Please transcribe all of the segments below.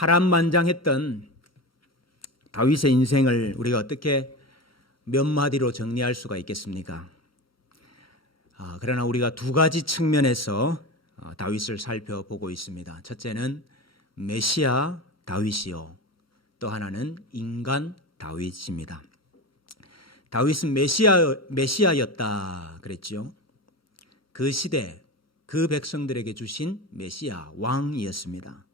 파란만장했던 다윗의 인생을 우리가 어떻게 몇 마디로 정리할 수가 있겠습니까? 그러나 우리가 두 가지 측면에서 다윗을 살펴보고 있습니다. 첫째는 메시아 다윗이요, 또 하나는 인간 다윗입니다. 다윗은 메시아였다 그랬죠. 그 시대 그 백성들에게 주신 메시아 왕이었습니다.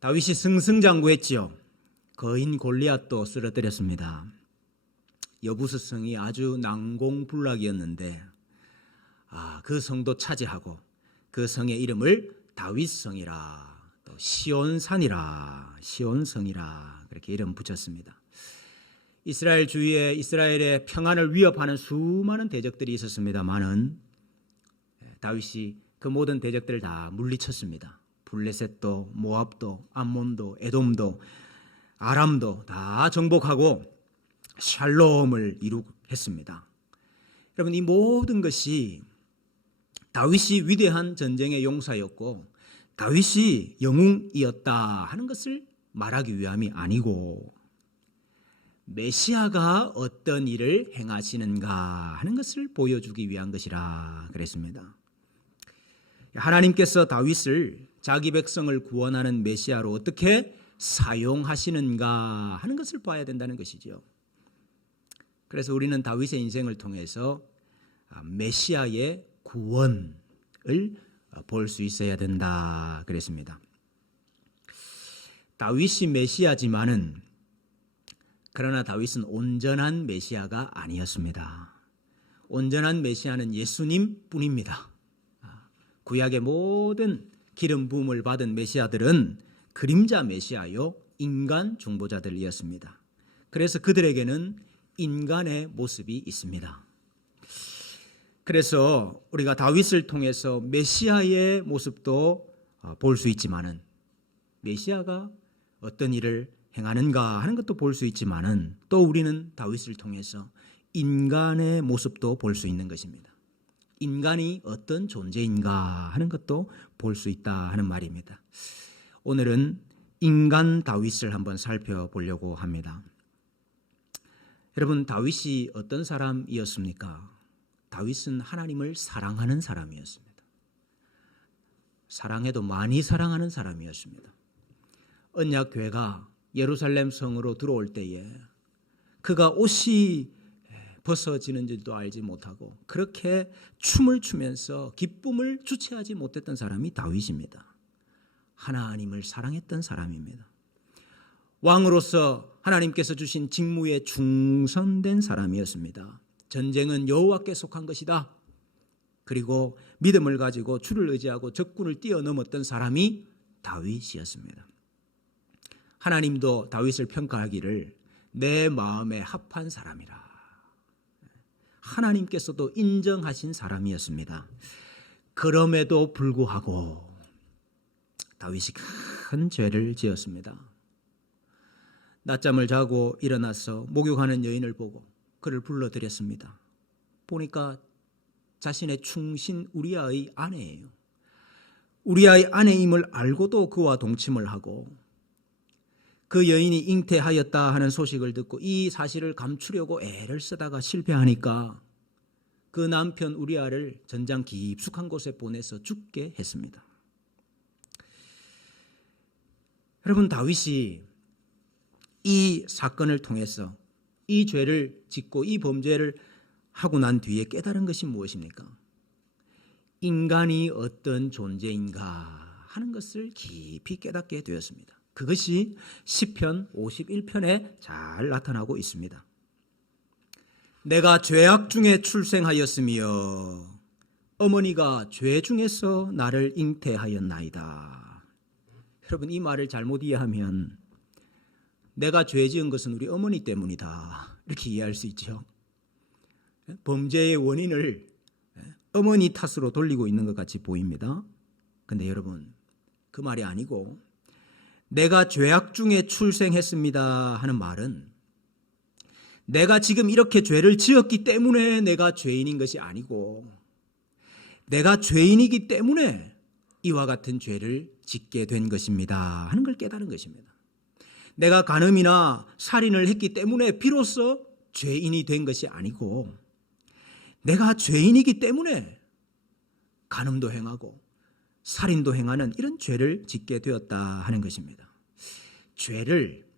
다윗이 승승장구했지요. 거인 골리앗도 쓰러뜨렸습니다. 여부스 성이 아주 난공불락이었는데 그 성도 차지하고 그 성의 이름을 다윗성이라, 또 시온성이라 그렇게 이름 붙였습니다. 이스라엘 주위에 이스라엘의 평안을 위협하는 수많은 대적들이 있었습니다만은 다윗이 그 모든 대적들을 다 물리쳤습니다. 블레셋도, 모압도, 암몬도, 에돔도, 아람도 다 정복하고 샬롬을 이루했습니다. 여러분, 이 모든 것이 다윗이 위대한 전쟁의 용사였고 다윗이 영웅이었다 하는 것을 말하기 위함이 아니고, 메시아가 어떤 일을 행하시는가 하는 것을 보여주기 위한 것이라 그랬습니다. 하나님께서 다윗을 자기 백성을 구원하는 메시아로 어떻게 사용하시는가 하는 것을 봐야 된다는 것이죠. 그래서 우리는 다윗의 인생을 통해서 메시아의 구원을 볼 수 있어야 된다 그랬습니다. 다윗이 메시아지만은 그러나 다윗은 온전한 메시아가 아니었습니다. 온전한 메시아는 예수님 뿐입니다. 구약의 모든 기름 부음을 받은 메시아들은 그림자 메시아요, 인간 중보자들이었습니다. 그래서 그들에게는 인간의 모습이 있습니다. 그래서 우리가 다윗을 통해서 메시아의 모습도 볼 수 있지만은, 메시아가 어떤 일을 행하는가 하는 것도 볼 수 있지만은, 또 우리는 다윗을 통해서 인간의 모습도 볼 수 있는 것입니다. 인간이 어떤 존재인가 하는 것도 볼 수 있다 하는 말입니다. 오늘은 인간 다윗을 한번 살펴보려고 합니다. 여러분, 다윗이 어떤 사람이었습니까? 다윗은 하나님을 사랑하는 사람이었습니다. 사랑해도 많이 사랑하는 사람이었습니다. 언약궤가 예루살렘 성으로 들어올 때에 그가 옷이 벗어지는지도 알지 못하고 그렇게 춤을 추면서 기쁨을 주체하지 못했던 사람이 다윗입니다. 하나님을 사랑했던 사람입니다. 왕으로서 하나님께서 주신 직무에 충성된 사람이었습니다. 전쟁은 여호와께 속한 것이다. 그리고 믿음을 가지고 주를 의지하고 적군을 뛰어넘었던 사람이 다윗이었습니다. 하나님도 다윗을 평가하기를 내 마음에 합한 사람이라. 하나님께서도 인정하신 사람이었습니다. 그럼에도 불구하고 다윗이 큰 죄를 지었습니다. 낮잠을 자고 일어나서 목욕하는 여인을 보고 그를 불러들였습니다. 보니까 자신의 충신 우리아의 아내예요. 우리아의 아내임을 알고도 그와 동침을 하고, 그 여인이 잉태하였다 하는 소식을 듣고 이 사실을 감추려고 애를 쓰다가 실패하니까 그 남편 우리아를 전장 깊숙한 곳에 보내서 죽게 했습니다. 여러분, 다윗이 이 사건을 통해서 이 죄를 짓고 이 범죄를 하고 난 뒤에 깨달은 것이 무엇입니까? 인간이 어떤 존재인가 하는 것을 깊이 깨닫게 되었습니다. 그것이 시편 51편에 잘 나타나고 있습니다. 내가 죄악 중에 출생하였으며 어머니가 죄 중에서 나를 잉태하였나이다. 여러분, 이 말을 잘못 이해하면 내가 죄 지은 것은 우리 어머니 때문이다, 이렇게 이해할 수 있죠. 범죄의 원인을 어머니 탓으로 돌리고 있는 것 같이 보입니다. 그런데 여러분, 그 말이 아니고, 내가 죄악 중에 출생했습니다 하는 말은 내가 지금 이렇게 죄를 지었기 때문에 내가 죄인인 것이 아니고, 내가 죄인이기 때문에 이와 같은 죄를 짓게 된 것입니다 하는 걸 깨달은 것입니다. 내가 간음이나 살인을 했기 때문에 비로소 죄인이 된 것이 아니고 내가 죄인이기 때문에 간음도 행하고 살인도 행하는 이런 죄를 짓게 되었다 하는 것입니다. 죄를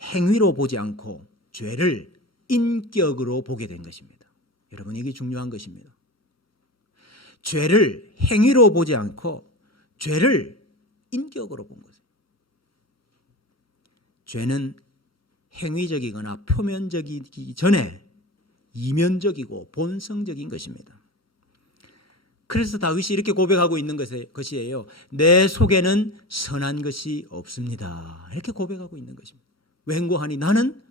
행위로 보지 않고 죄를 인격으로 보게 된 것입니다. 여러분, 이게 중요한 것입니다. 죄를 행위로 보지 않고 죄를 인격으로 본 것입니다. 죄는 행위적이거나 표면적이기 전에 이면적이고 본성적인 것입니다. 그래서 다윗이 이렇게 고백하고 있는 것이에요. 내 속에는 선한 것이 없습니다. 이렇게 고백하고 있는 것입니다. 웬고하니 나는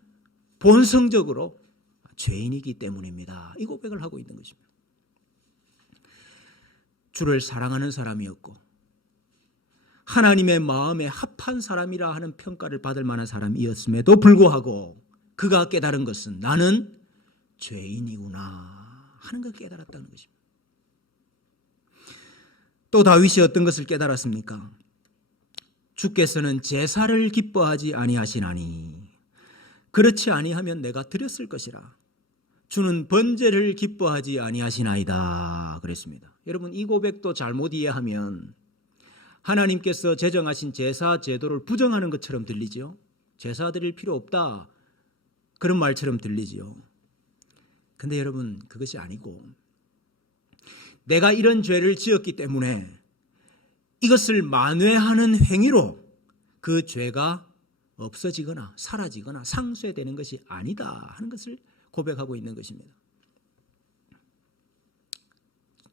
본성적으로 죄인이기 때문입니다. 이 고백을 하고 있는 것입니다. 주를 사랑하는 사람이었고 하나님의 마음에 합한 사람이라 하는 평가를 받을 만한 사람이었음에도 불구하고 그가 깨달은 것은 나는 죄인이구나 하는 걸 깨달았다는 것입니다. 또 다윗이 어떤 것을 깨달았습니까? 주께서는 제사를 기뻐하지 아니하시나니 그렇지 아니하면 내가 드렸을 것이라. 주는 번제를 기뻐하지 아니하시나이다 그랬습니다. 여러분, 이 고백도 잘못 이해하면 하나님께서 제정하신 제사 제도를 부정하는 것처럼 들리죠. 제사 드릴 필요 없다 그런 말처럼 들리죠. 근데 여러분, 그것이 아니고 내가 이런 죄를 지었기 때문에 이것을 만회하는 행위로 그 죄가 없어지거나 사라지거나 상쇄되는 것이 아니다 하는 것을 고백하고 있는 것입니다.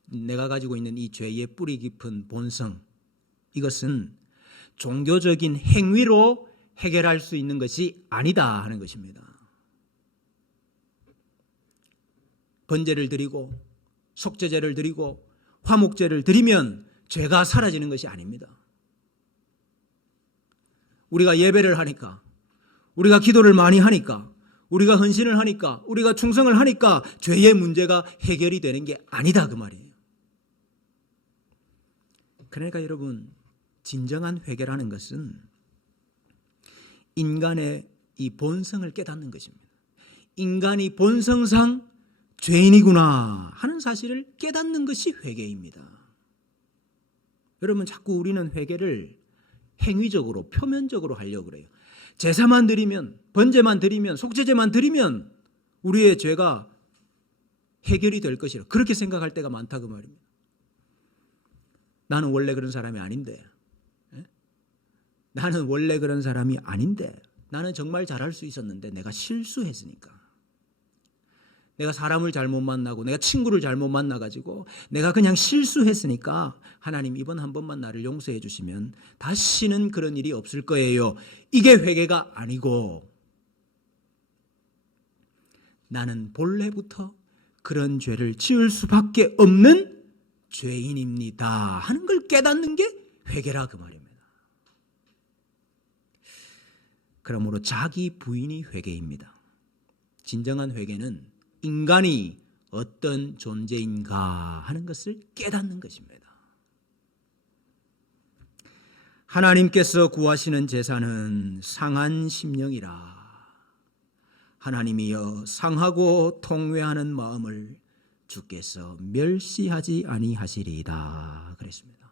내가 가지고 있는 이 죄의 뿌리 깊은 본성, 이것은 종교적인 행위로 해결할 수 있는 것이 아니다 하는 것입니다. 번제를 드리고 속죄제를 드리고 화목제를 드리면 죄가 사라지는 것이 아닙니다. 우리가 예배를 하니까, 우리가 기도를 많이 하니까, 우리가 헌신을 하니까, 우리가 충성을 하니까 죄의 문제가 해결이 되는 게 아니다 그 말이에요. 그러니까 여러분, 진정한 회개라는 것은 인간의 이 본성을 깨닫는 것입니다. 인간이 본성상 죄인이구나 하는 사실을 깨닫는 것이 회개입니다. 여러분, 자꾸 우리는 회개를 행위적으로 표면적으로 하려고 그래요. 제사만 드리면, 번제만 드리면, 속죄제만 드리면 우리의 죄가 해결이 될 것이라 그렇게 생각할 때가 많다 그 말입니다. 나는 원래 그런 사람이 아닌데, 나는 원래 그런 사람이 아닌데, 나는 정말 잘할 수 있었는데 내가 실수했으니까, 내가 사람을 잘못 만나고 내가 친구를 잘못 만나가지고 내가 그냥 실수했으니까 하나님 이번 한 번만 나를 용서해 주시면 다시는 그런 일이 없을 거예요. 이게 회개가 아니고 나는 본래부터 그런 죄를 지을 수밖에 없는 죄인입니다 하는 걸 깨닫는 게 회개라 그 말입니다. 그러므로 자기 부인이 회개입니다. 진정한 회개는 인간이 어떤 존재인가 하는 것을 깨닫는 것입니다. 하나님께서 구하시는 제사는 상한 심령이라. 하나님이여 상하고 통회하는 마음을 주께서 멸시하지 아니하시리이다 그랬습니다.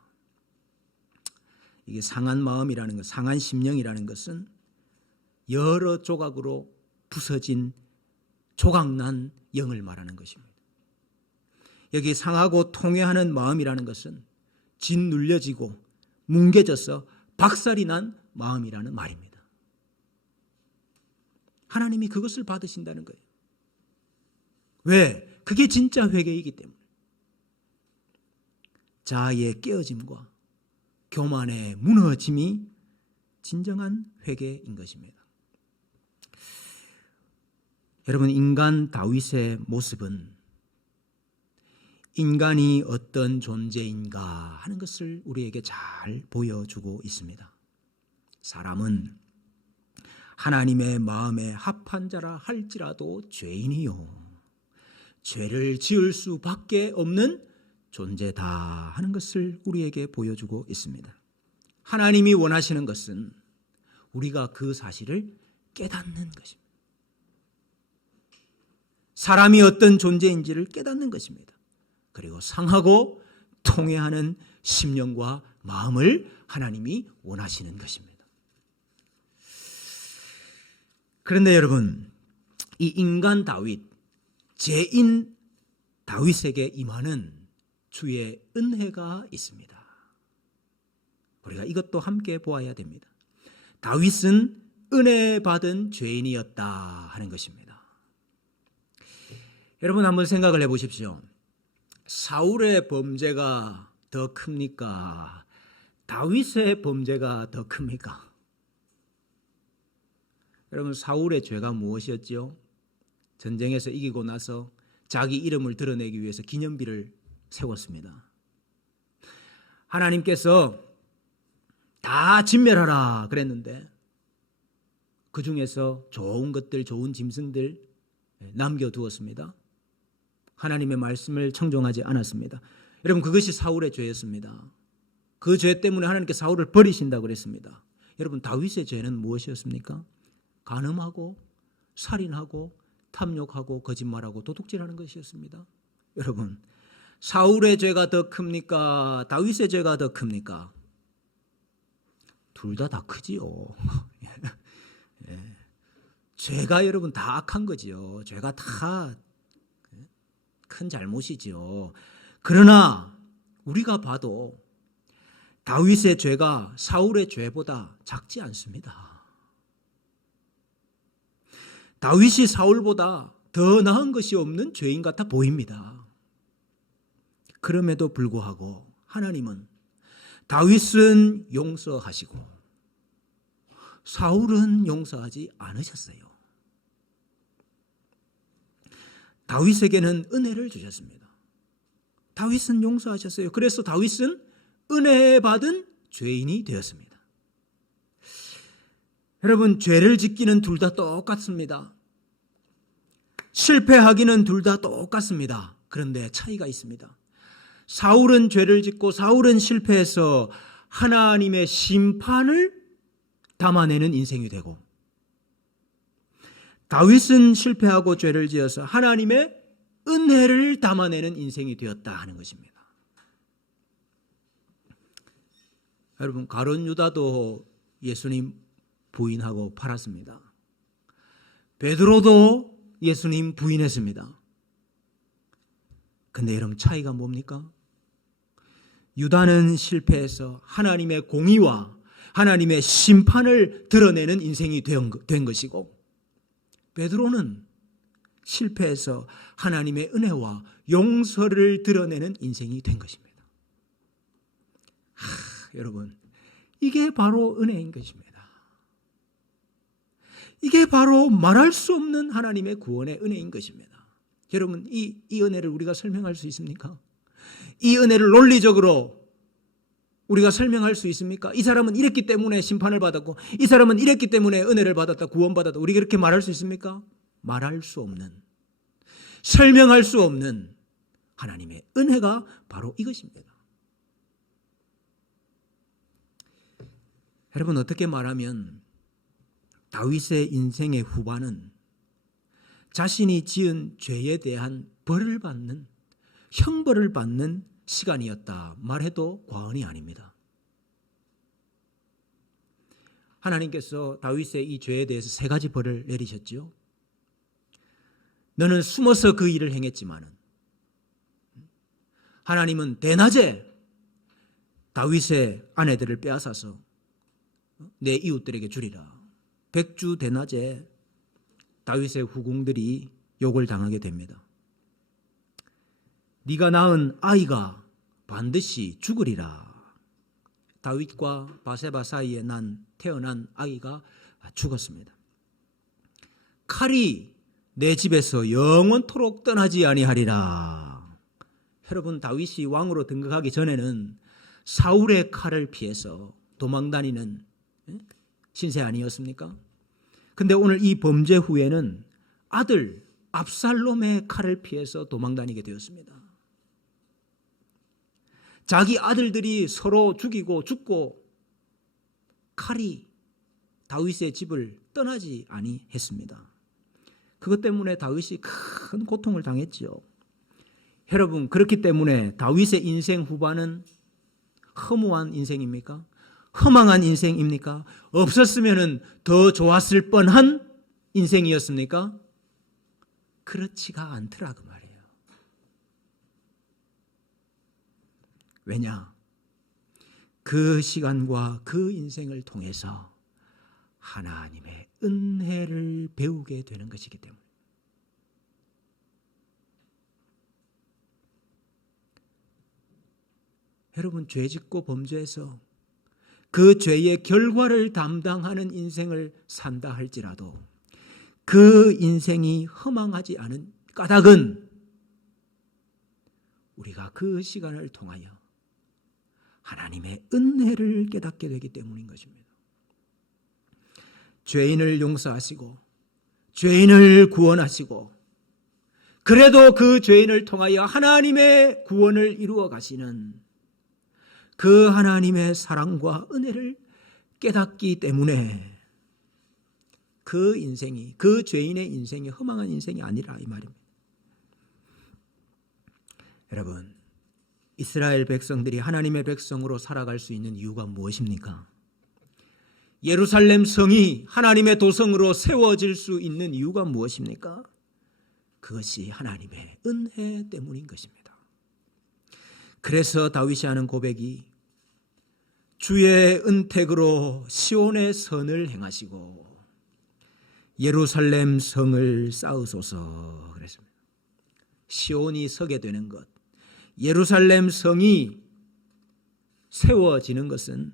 이게 상한 마음이라는 것, 상한 심령이라는 것은 여러 조각으로 부서진 조각난 영을 말하는 것입니다. 여기 상하고 통회하는 마음이라는 것은 짓눌려지고 뭉개져서 박살이 난 마음이라는 말입니다. 하나님이 그것을 받으신다는 거예요. 왜? 그게 진짜 회개이기 때문에. 자아의 깨어짐과 교만의 무너짐이 진정한 회개인 것입니다. 여러분, 인간 다윗의 모습은 인간이 어떤 존재인가 하는 것을 우리에게 잘 보여주고 있습니다. 사람은 하나님의 마음에 합한 자라 할지라도 죄인이요, 죄를 지을 수밖에 없는 존재다 하는 것을 우리에게 보여주고 있습니다. 하나님이 원하시는 것은 우리가 그 사실을 깨닫는 것입니다. 사람이 어떤 존재인지를 깨닫는 것입니다. 그리고 상하고 통회하는 심령과 마음을 하나님이 원하시는 것입니다. 그런데 여러분, 이 인간 다윗, 죄인 다윗에게 임하는 주의 은혜가 있습니다. 우리가 이것도 함께 보아야 됩니다. 다윗은 은혜 받은 죄인이었다 하는 것입니다. 여러분 한번 생각을 해보십시오. 사울의 범죄가 더 큽니까? 다윗의 범죄가 더 큽니까? 여러분, 사울의 죄가 무엇이었죠? 전쟁에서 이기고 나서 자기 이름을 드러내기 위해서 기념비를 세웠습니다. 하나님께서 다 진멸하라 그랬는데 그 중에서 좋은 것들, 좋은 짐승들 남겨두었습니다. 하나님의 말씀을 청종하지 않았습니다. 여러분, 그것이 사울의 죄였습니다. 그 죄 때문에 하나님께서 사울을 버리신다고 그랬습니다. 여러분, 다윗의 죄는 무엇이었습니까? 간음하고 살인하고 탐욕하고 거짓말하고 도둑질하는 것이었습니다. 여러분, 사울의 죄가 더 큽니까? 다윗의 죄가 더 큽니까? 둘 다 크지요. 예. 죄가 여러분 다 악한 거지요. 죄가 다 큰 잘못이지요. 그러나 우리가 봐도 다윗의 죄가 사울의 죄보다 작지 않습니다. 다윗이 사울보다 더 나은 것이 없는 죄인 같아 보입니다. 그럼에도 불구하고 하나님은 다윗은 용서하시고 사울은 용서하지 않으셨어요. 다윗에게는 은혜를 주셨습니다. 다윗은 용서하셨어요. 그래서 다윗은 은혜 받은 죄인이 되었습니다. 여러분, 죄를 짓기는 둘 다 똑같습니다. 실패하기는 둘 다 똑같습니다. 그런데 차이가 있습니다. 사울은 죄를 짓고 사울은 실패해서 하나님의 심판을 담아내는 인생이 되고, 다윗은 실패하고 죄를 지어서 하나님의 은혜를 담아내는 인생이 되었다 하는 것입니다. 여러분, 가룟 유다도 예수님 부인하고 팔았습니다. 베드로도 예수님 부인했습니다. 근데 여러분, 차이가 뭡니까? 유다는 실패해서 하나님의 공의와 하나님의 심판을 드러내는 인생이 된 것이고, 베드로는 실패해서 하나님의 은혜와 용서를 드러내는 인생이 된 것입니다. 여러분, 이게 바로 은혜인 것입니다. 이게 바로 말할 수 없는 하나님의 구원의 은혜인 것입니다. 여러분, 이 은혜를 우리가 설명할 수 있습니까? 이 은혜를 논리적으로 우리가 설명할 수 있습니까? 이 사람은 이랬기 때문에 심판을 받았고 이 사람은 이랬기 때문에 은혜를 받았다, 구원받았다, 우리가 이렇게 말할 수 있습니까? 말할 수 없는, 설명할 수 없는 하나님의 은혜가 바로 이것입니다. 여러분, 어떻게 말하면 다윗의 인생의 후반은 자신이 지은 죄에 대한 벌을 받는, 형벌을 받는 시간이었다 말해도 과언이 아닙니다. 하나님께서 다윗의 이 죄에 대해서 세 가지 벌을 내리셨죠. 너는 숨어서 그 일을 행했지만은 하나님은 대낮에 다윗의 아내들을 빼앗아서 내 이웃들에게 주리라. 백주 대낮에 다윗의 후궁들이 욕을 당하게 됩니다. 네가 낳은 아이가 반드시 죽으리라. 다윗과 바세바 사이에 태어난 아이가 죽었습니다. 칼이 내 집에서 영원토록 떠나지 아니하리라. 여러분, 다윗이 왕으로 등극하기 전에는 사울의 칼을 피해서 도망다니는 신세 아니었습니까? 근데 오늘 이 범죄 후에는 아들 압살롬의 칼을 피해서 도망다니게 되었습니다. 자기 아들들이 서로 죽고 칼이 다윗의 집을 떠나지 아니했습니다. 그것 때문에 다윗이 큰 고통을 당했지요. 여러분, 그렇기 때문에 다윗의 인생 후반은 허무한 인생입니까? 허망한 인생입니까? 없었으면 더 좋았을 뻔한 인생이었습니까? 그렇지가 않더라 그 말이에요. 왜냐? 그 시간과 그 인생을 통해서 하나님의 은혜를 배우게 되는 것이기 때문에. 여러분, 죄짓고 범죄해서 그 죄의 결과를 담당하는 인생을 산다 할지라도 그 인생이 허망하지 않은 까닭은 우리가 그 시간을 통하여 하나님의 은혜를 깨닫게 되기 때문인 것입니다. 죄인을 용서하시고 죄인을 구원하시고 그래도 그 죄인을 통하여 하나님의 구원을 이루어 가시는 그 하나님의 사랑과 은혜를 깨닫기 때문에 그 인생이, 그 죄인의 인생이 허망한 인생이 아니라 이 말입니다. 여러분, 이스라엘 백성들이 하나님의 백성으로 살아갈 수 있는 이유가 무엇입니까? 예루살렘 성이 하나님의 도성으로 세워질 수 있는 이유가 무엇입니까? 그것이 하나님의 은혜 때문인 것입니다. 그래서 다윗이 하는 고백이 주의 은택으로 시온의 선을 행하시고 예루살렘 성을 쌓으소서 그랬습니다. 시온이 서게 되는 것, 예루살렘 성이 세워지는 것은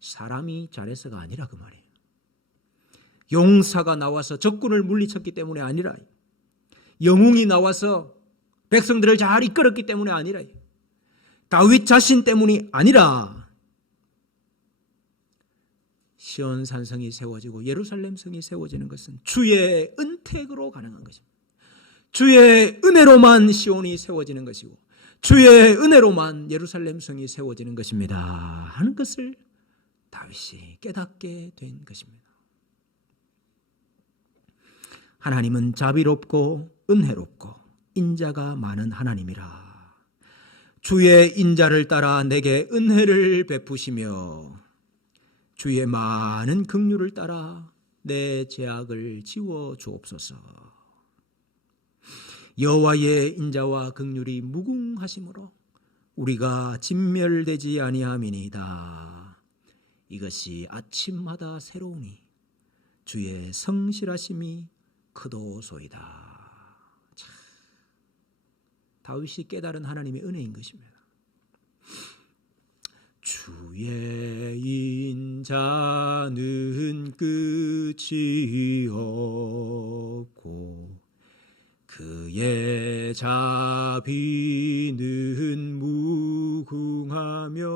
사람이 잘해서가 아니라 그 말이에요. 용사가 나와서 적군을 물리쳤기 때문에 아니라, 영웅이 나와서 백성들을 잘 이끌었기 때문에 아니라, 다윗 자신 때문이 아니라 시온 산성이 세워지고 예루살렘 성이 세워지는 것은 주의 은택으로 가능한 것입니다. 주의 은혜로만 시온이 세워지는 것이고 주의 은혜로만 예루살렘 성이 세워지는 것입니다 하는 것을 다윗이 깨닫게 된 것입니다. 하나님은 자비롭고 은혜롭고 인자가 많은 하나님이라. 주의 인자를 따라 내게 은혜를 베푸시며 주의 많은 긍휼을 따라 내 죄악을 지워 주옵소서. 여호와의 인자와 긍휼이 무궁하심으로 우리가 진멸되지 아니함이니이다. 이것이 아침마다 새로우니 주의 성실하심이 크도소이다. 참, 다윗이 깨달은 하나님의 은혜인 것입니다. 주의 인자는 끝이 없고 그의 자비는 무궁하며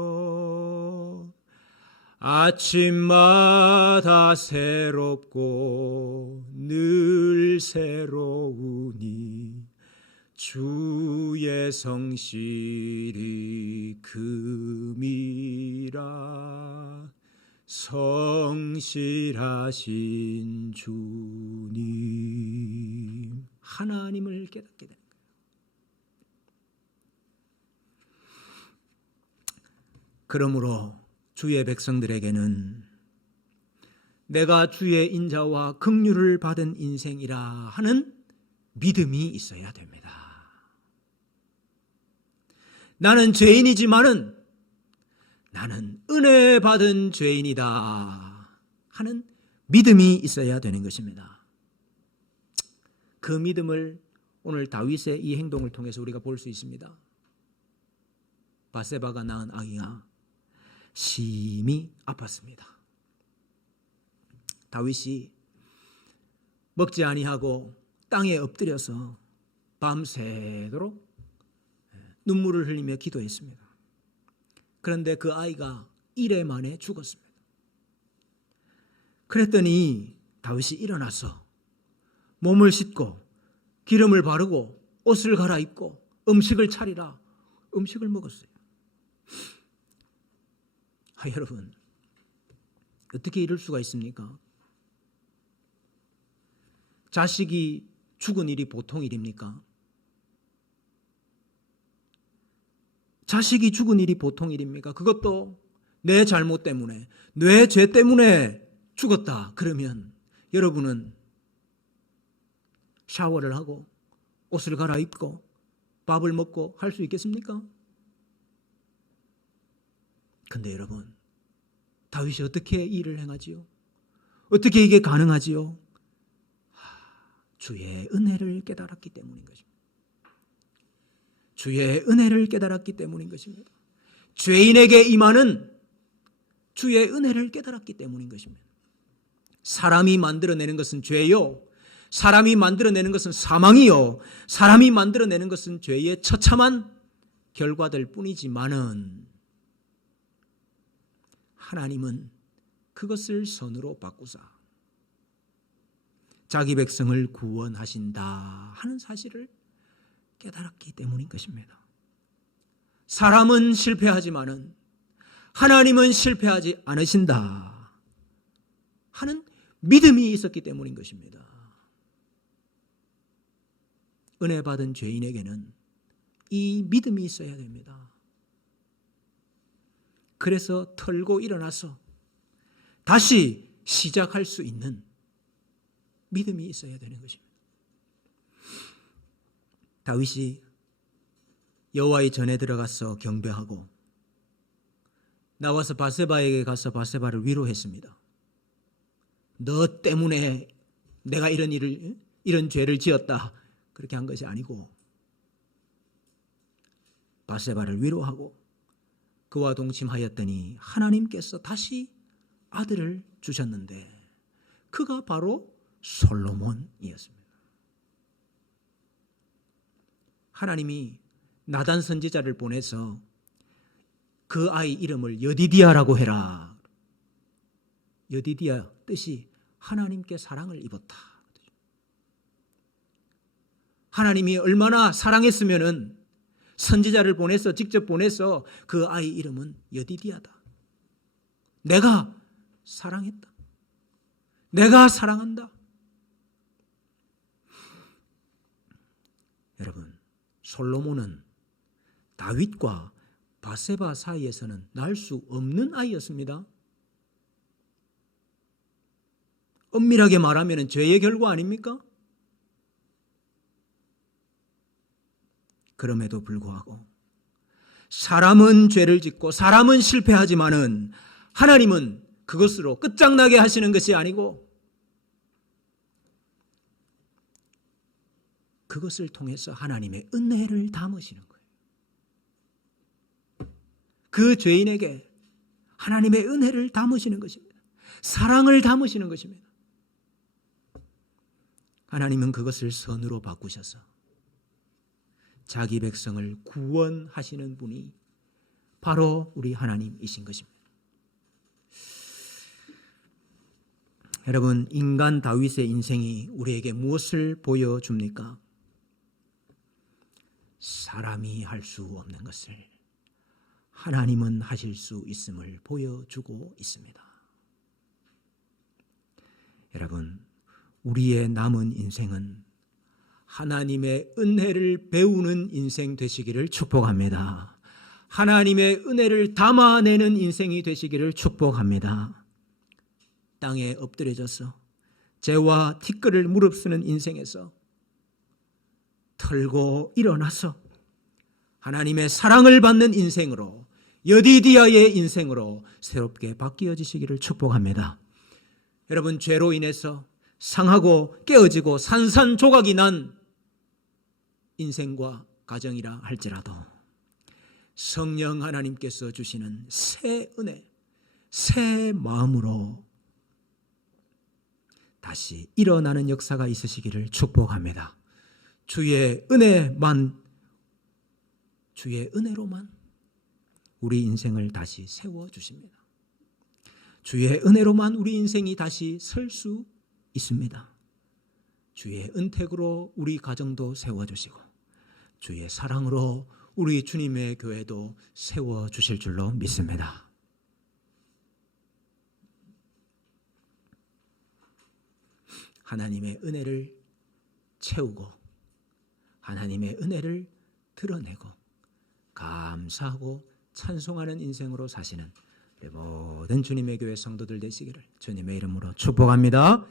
아침마다 새롭고 늘 새로우니 주의 성실이 금이라. 성실하신 주님, 하나님을 깨닫게 되는 거예요. 그러므로 주의 백성들에게는 내가 주의 인자와 긍휼을 받은 인생이라 하는 믿음이 있어야 됩니다. 나는 죄인이지만은 나는 은혜 받은 죄인이다 하는 믿음이 있어야 되는 것입니다. 그 믿음을 오늘 다윗의 이 행동을 통해서 우리가 볼 수 있습니다. 바세바가 낳은 아기가 심히 아팠습니다. 다윗이 먹지 아니하고 땅에 엎드려서 밤새도록 눈물을 흘리며 기도했습니다. 그런데 그 아이가 이래 만에 죽었습니다. 그랬더니 다윗이 일어나서 몸을 씻고 기름을 바르고 옷을 갈아입고 음식을 차리라 음식을 먹었어요. 여러분, 어떻게 이럴 수가 있습니까? 자식이 죽은 일이 보통 일입니까? 자식이 죽은 일이 보통 일입니까? 그것도 내 잘못 때문에, 내 죄 때문에 죽었다. 그러면 여러분은 샤워를 하고 옷을 갈아입고 밥을 먹고 할 수 있겠습니까? 근데 여러분, 다윗이 어떻게 이 일을 행하지요? 어떻게 이게 가능하지요? 주의 은혜를 깨달았기 때문인 것입니다. 주의 은혜를 깨달았기 때문인 것입니다. 죄인에게 임하는 주의 은혜를 깨달았기 때문인 것입니다. 사람이 만들어내는 것은 죄요, 사람이 만들어내는 것은 사망이요, 사람이 만들어내는 것은 죄의 처참한 결과될 뿐이지만은 하나님은 그것을 선으로 바꾸사 자기 백성을 구원하신다 하는 사실을 깨달았기 때문인 것입니다. 사람은 실패하지만은 하나님은 실패하지 않으신다 하는 믿음이 있었기 때문인 것입니다. 은혜 받은 죄인에게는 이 믿음이 있어야 됩니다. 그래서 털고 일어나서 다시 시작할 수 있는 믿음이 있어야 되는 것입니다. 다윗이 여호와의 전에 들어가서 경배하고 나와서 바세바에게 가서 바세바를 위로했습니다. 너 때문에 내가 이런 죄를 지었다, 그렇게 한 것이 아니고 바세바를 위로하고 그와 동침하였더니 하나님께서 다시 아들을 주셨는데 그가 바로 솔로몬이었습니다. 하나님이 나단 선지자를 보내서 그 아이 이름을 여디디아라고 해라. 여디디아 뜻이 하나님께 사랑을 입었다. 하나님이 얼마나 사랑했으면은 선지자를 보내서 직접 보내서 그 아이 이름은 여디디아다. 내가 사랑했다. 내가 사랑한다. 여러분, 솔로몬은 다윗과 바세바 사이에서는 낳을 수 없는 아이였습니다. 엄밀하게 말하면 죄의 결과 아닙니까? 그럼에도 불구하고 사람은 죄를 짓고 사람은 실패하지만은 하나님은 그것으로 끝장나게 하시는 것이 아니고 그것을 통해서 하나님의 은혜를 담으시는 거예요. 그 죄인에게 하나님의 은혜를 담으시는 것입니다. 사랑을 담으시는 것입니다. 하나님은 그것을 선으로 바꾸셔서 자기 백성을 구원하시는 분이 바로 우리 하나님이신 것입니다. 여러분, 인간 다윗의 인생이 우리에게 무엇을 보여줍니까? 사람이 할 수 없는 것을 하나님은 하실 수 있음을 보여주고 있습니다. 여러분, 우리의 남은 인생은 하나님의 은혜를 배우는 인생 되시기를 축복합니다. 하나님의 은혜를 담아내는 인생이 되시기를 축복합니다. 땅에 엎드려져서 죄와 티끌을 무릅쓰는 인생에서 털고 일어나서 하나님의 사랑을 받는 인생으로, 여디디아의 인생으로 새롭게 바뀌어지시기를 축복합니다. 여러분, 죄로 인해서 상하고 깨어지고 산산조각이 난 인생과 가정이라 할지라도 성령 하나님께서 주시는 새 은혜, 새 마음으로 다시 일어나는 역사가 있으시기를 축복합니다. 주의 은혜로만 우리 인생을 다시 세워주십니다. 주의 은혜로만 우리 인생이 다시 설 수 있습니다. 주의 은택으로 우리 가정도 세워주시고 주의 사랑으로 우리 주님의 교회도 세워주실 줄로 믿습니다. 하나님의 은혜를 채우고 하나님의 은혜를 드러내고 감사하고 찬송하는 인생으로 사시는 우리 모든 주님의 교회 성도들 되시기를 주님의 이름으로 축복합니다.